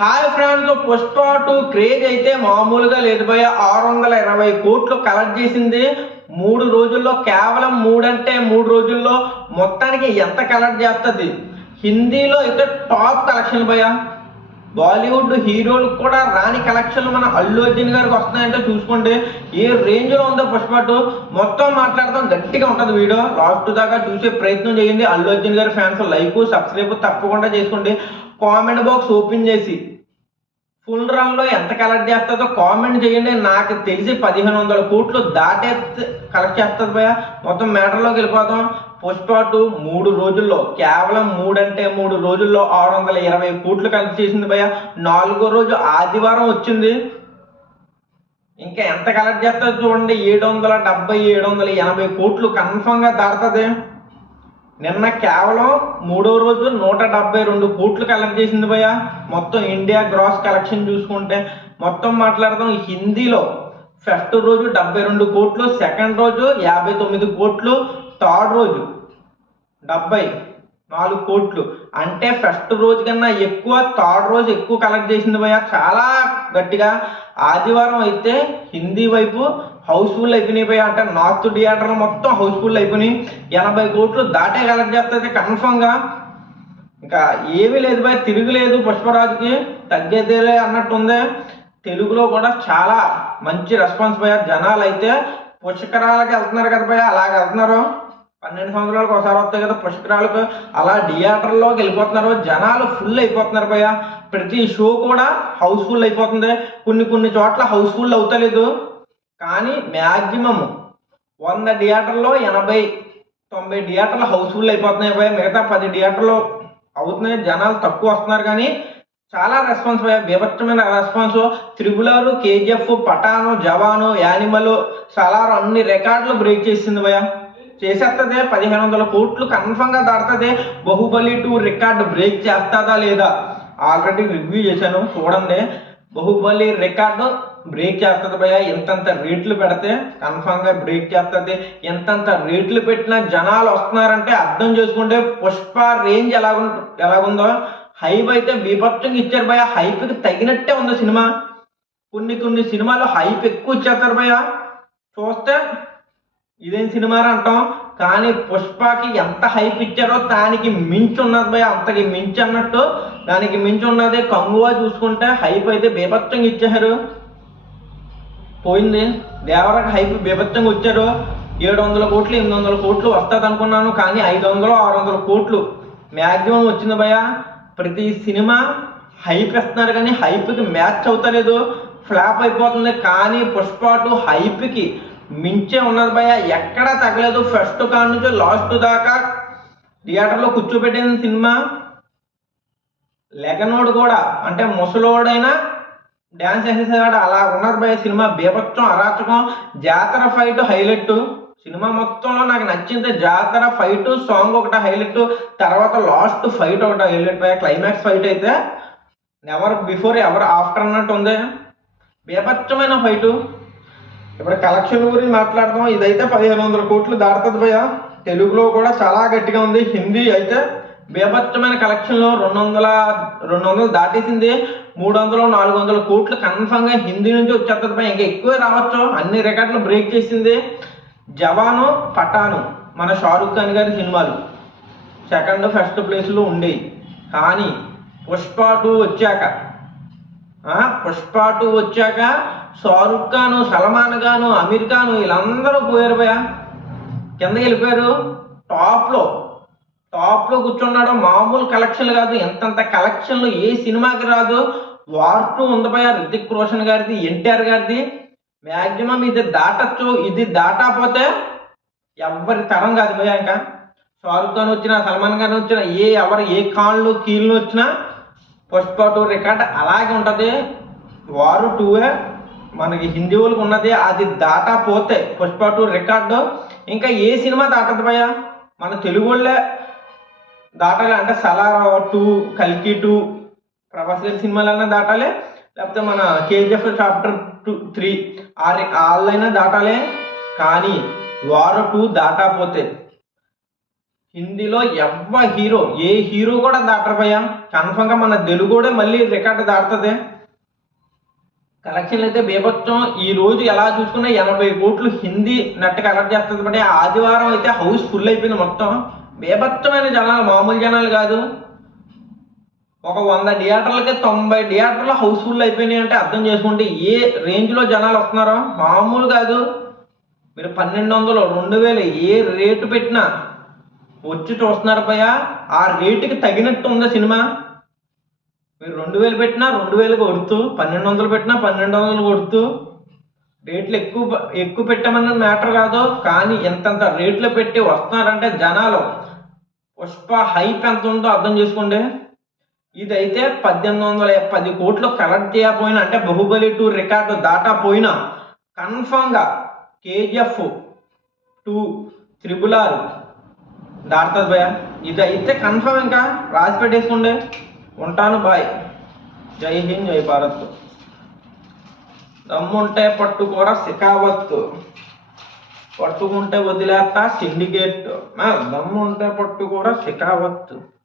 Hi friends Pushpa two craze అయితే మామూలుగా లేదు భయ ఆరు వందల ఇరవై కోట్లు కలెక్ట్ చేసింది. మూడు రోజుల్లో కేవలం మూడంటే మూడు రోజుల్లో మొత్తానికి ఎంత కలెక్ట్ చేస్తుంది? హిందీలో అయితే టాప్ కలెక్షన్ భయ బాలీవుడ్ హీరోలు కూడా రాని కలెక్షన్లు మన అల్లు అర్జున్ గారికి వస్తున్నాయంటే చూసుకోండి. ఏ రేంజ్లో ఉందో పుష్ప టూ. మొత్తం మాట్లాడతాం గట్టిగా ఉంటుంది వీడియో. లాస్ట్ దాకా చూసే ప్రయత్నం చేయండి. అల్లు అర్జున్ గారి ఫ్యాన్స్ లైక్ సబ్స్క్రైబ్ తప్పకుండా చేసుకోండి. కామెంట్ బాక్స్ ఓపెన్ చేసి ఫుల్ రన్లో ఎంత కలెక్ట్ చేస్తుందో కామెంట్ చేయండి. నాకు తెలిసి పదిహేను వందల కోట్లు దాటే కలెక్ట్ చేస్తుంది భయ మొత్తం మ్యాటర్లోకి వెళ్ళిపోతాం పుష్ప టూ మూడు రోజుల్లో కేవలం మూడంటే మూడు రోజుల్లో ఆరు వందల ఇరవై కోట్లు కలెక్ట్ చేసింది భయ నాలుగో రోజు ఆదివారం వచ్చింది. ఇంకా ఎంత కలెక్ట్ చేస్తుంది చూడండి. ఏడు వందల డెబ్బై ఏడు వందల ఎనభై కోట్లు కన్ఫామ్గా దాటుతుంది. నిన్న కేవలం మూడో రోజు నూట డెబ్బై రెండు కోట్లు కలెక్ట్ చేసింది భయ మొత్తం ఇండియా గ్రాస్ కలెక్షన్ చూసుకుంటే మొత్తం మాట్లాడదాం హిందీలో. ఫస్ట్ రోజు డెబ్బై రెండు కోట్లు సెకండ్ రోజు యాభై తొమ్మిది కోట్లు థర్డ్ రోజు డెబ్బై. నాలుగు కోట్లు. అంటే ఫస్ట్ రోజు కన్నా ఎక్కువ థర్డ్ రోజు ఎక్కువ కలెక్ట్ చేసింది భయ చాలా గట్టిగా. ఆదివారం అయితే హిందీ వైపు హౌస్ఫుల్ అయిపోయినాయి పోయి అంటే నార్త్ థియేటర్లు మొత్తం హౌస్ఫుల్ అయిపోయినాయి. ఎనభై కోట్లు దాటే కలెక్ట్ చేస్తుంది కన్ఫామ్గా ఇంకా ఏమీ లేదు భయ తిరుగులేదు పుష్పరాజుకి. తగ్గేదేలే అన్నట్టుంది. తెలుగులో కూడా చాలా మంచి రెస్పాన్స్ భయ జనాలు అయితే పుష్కరాలకి వెళ్తున్నారు కదా భయ అలాగ వెళ్తున్నారు. పన్నెండు సంవత్సరాలకు ఒకసారి వస్తాయి కదా పుష్కరాలకు. అలా థియేటర్లోకి వెళ్ళిపోతున్నారు. జనాలు ఫుల్ అయిపోతున్నారు భయ ప్రతి షో కూడా హౌస్ఫుల్ అయిపోతుంది. కొన్ని కొన్ని చోట్ల హౌస్ఫుల్ అవుతలేదు. కానీ మ్యాక్సిమం వంద థియేటర్లో ఎనభై తొంభై థియేటర్లు హౌస్ఫుల్ అయిపోతున్నాయి భయ మిగతా పది థియేటర్లు అవుతున్నాయి. జనాలు తక్కువ వస్తున్నారు కానీ చాలా రెస్పాన్స్ భయ బీభత్సమైన response R KGF Pathaan Jawan Animal Salaar అన్ని రికార్డులు బ్రేక్ చేసింది భయ చేసేస్తుంది పదిహేను వందల కోట్లు కన్ఫర్మ్గా దాడుతుంది బాహుబలి టూ రికార్డు బ్రేక్ చేస్తుందా లేదా? ఆల్రెడీ రివ్యూ చేశాను చూడండి. బాహుబలి రికార్డు బ్రేక్ చేస్తుంది భయ ఎంతంత రేట్లు పెడితే కన్ఫామ్గా బ్రేక్ చేస్తుంది. ఎంతంత రేట్లు పెట్టిన జనాలు వస్తున్నారంటే అర్థం చేసుకుంటే పుష్ప రేంజ్ ఎలాగు ఎలాగుందో? హైప్ అయితే బీభత్సంగా ఇచ్చారు భయ హైప్కి తగినట్టే ఉంది సినిమా. కొన్ని కొన్ని సినిమాలు హైప్ ఎక్కువ ఇచ్చేస్తారు భయ చూస్తే ఇదేం సినిమా అంటాం? కానీ పుష్పకి ఎంత హైప్ ఇచ్చారో దానికి మించి ఉన్నది భయ అంతకి మించి అన్నట్టు. దానికి మించి ఉన్నది కంగువా చూసుకుంటే హైప్ అయితే బీభత్సంగా ఇచ్చారు పోయింది. దేవరకు హైప్ బీభత్సంగా వచ్చారు. ఏడు వందల కోట్లు ఎనిమిది వందల కోట్లు వస్తుంది అనుకున్నాను కానీ ఐదు వందలు ఆరు వందల కోట్లు మ్యాక్సిమం వచ్చింది భయ ప్రతి సినిమా హైప్ ఇస్తున్నారు కానీ హైప్కి మ్యాచ్ అవుతలేదు ఫ్లాప్ అయిపోతుంది. కానీ పుష్ప టూ హైప్కి మించే ఉన్నది భయ ఎక్కడా తగలేదు ఫస్ట్ కాడ నుంచి లాస్ట్ దాకా థియేటర్లో కూర్చోబెట్టిన సినిమా. లెగనోడు కూడా అంటే ముసలోడైనా డ్యాన్స్ వేసేసాడు అలా ఉన్నారు భయ సినిమా బీభత్సం అరాచకం. జాతర ఫైట్ హైలైట్. సినిమా మొత్తంలో నాకు నచ్చింది జాతర ఫైట్ సాంగ్ ఒకటి హైలైట్ తర్వాత లాస్ట్ ఫైట్ ఒకటి హైలైట్ భయ క్లైమాక్స్ ఫైట్ అయితే ఎవర్ బిఫోర్ ఎవర్ ఆఫ్టర్ అన్నట్టు ఉంది. బీభత్సమైన ఫైటు. ఇప్పుడు కలెక్షన్ గురించి మాట్లాడదాం. ఇదైతే పదిహేను వందల కోట్లు దాటుతుంది భయ తెలుగులో కూడా చాలా గట్టిగా ఉంది. హిందీ అయితే బీభత్సమైన కలెక్షన్లో రెండు వందల రెండు వందలు దాటేసింది. మూడు వందలు నాలుగు వందల కోట్లు కన్ఫామ్గా హిందీ నుంచి వచ్చేస్తుంది భయ ఇంకా ఎక్కువే రావచ్చు. అన్ని రికార్డులు బ్రేక్ చేసింది జవాను పఠాను మన షారుఖ్ ఖాన్ గారి సినిమాలు. సెకండ్ ఫస్ట్ ప్లేస్లో ఉండేవి కానీ పుష్ప టూ వచ్చాక పుష్ప టూ వచ్చాక షారుఖ్ ఖాన్ సల్మాన్ ఖాన్ అమీర్ ఖాన్ వీళ్ళందరూ పోయారు భయ కిందకి వెళ్ళిపోయారు. టాప్లో టాప్లో కూర్చున్నాడు మామూలు కలెక్షన్లు కాదు. ఎంతంత కలెక్షన్లు ఏ సినిమాకి రాదు. వార్ టూ ఉంది భయ రితిక్ రోషన్ గారిది ఎన్టీఆర్ గారిది. మ్యాక్సిమం ఇది దాటచ్చు. ఇది దాటకపోతే ఎవరి తరం కాదు భయ ఇంకా. షారుఖ్ ఖాన్ వచ్చినా సల్మాన్ ఖాన్ వచ్చినా ఏ ఎవరు ఏ కాళ్ళు కీళ్ళు వచ్చినా పుష్ప టూ రికార్డ్ అలాగే ఉంటుంది. వారు టూవే మనకి హిందీ వాళ్ళకి ఉన్నది అది దాటా పోతే పుష్ప టూ రికార్డు ఇంకా ఏ సినిమా దాటదు భయ మన తెలుగు వాళ్ళే దాటాలి అంటే సలార్ టూ కల్కి టూ ప్రభాస్ గారి సినిమాలన్నా దాటాలి లేకపోతే మన కేజీఎఫ్ చాప్టర్ టూ త్రీ ఆ వాళ్ళైనా దాటాలి. కానీ వారు టూ దాటాపోతే హిందీలో ఎవ్వ హీరో ఏ హీరో కూడా దాటరు భయ్యా? కన్ఫర్మ్గా మన తెలుగు కూడా మళ్ళీ రికార్డు దాటుతుంది. కలెక్షన్లు అయితే బీభత్సం. ఈ రోజు ఎలా చూసుకున్నా ఎనభై కోట్లు హిందీ నెట్ కలెక్ట్ చేస్తుంది. బట్ ఆదివారం అయితే హౌస్ ఫుల్ అయిపోయింది మొత్తం. బీభత్సమైన జనాలు మామూలు జనాలు కాదు. ఒక వంద థియేటర్లకి తొంభై థియేటర్లు హౌస్ఫుల్ అయిపోయినాయి అంటే అర్థం చేసుకుంటే ఏ రేంజ్లో జనాలు వస్తున్నారో మామూలు కాదు. మీరు పన్నెండు వందలు రెండు వేలు ఏ రేటు పెట్టినా వచ్చి చూస్తున్నారు భయ ఆ రేటుకి తగినట్టు ఉందా సినిమా? మీరు రెండు వేలు పెట్టినా రెండు వేలు కొడుతూ పన్నెండు వందలు పెట్టినా పన్నెండు వందలు కొడుతూ రేట్లు ఎక్కువ ఎక్కువ పెట్టమన్న మ్యాటర్ కాదు కానీ ఎంతంత రేట్లు పెట్టి వస్తున్నారంటే జనాలు పుష్ప హైప్ ఎంత ఉందో అర్థం చేసుకోండి. ఇదైతే పద్దెనిమిది వందల పది కోట్లు కలెక్ట్ చేయకపోయినా అంటే బాహుబలి టూ రికార్డు దాటా పోయినా కన్ఫామ్గా కేజీఎఫ్ టూ త్రిబుల్ ఆర్ దాటుతుంది భయ ఇది అయితే కన్ఫర్మ్ ఇంకా రాసి పెట్టేసుకోండి. ఉంటాను బాయ్. జై హింద్ జై భారత్. దమ్ముంటే పట్టుకోర సికావత్తు పట్టుకుంటే వదిలేస్తా సిండికేట్. దమ్ముంటే పట్టుకోర సికావత్తు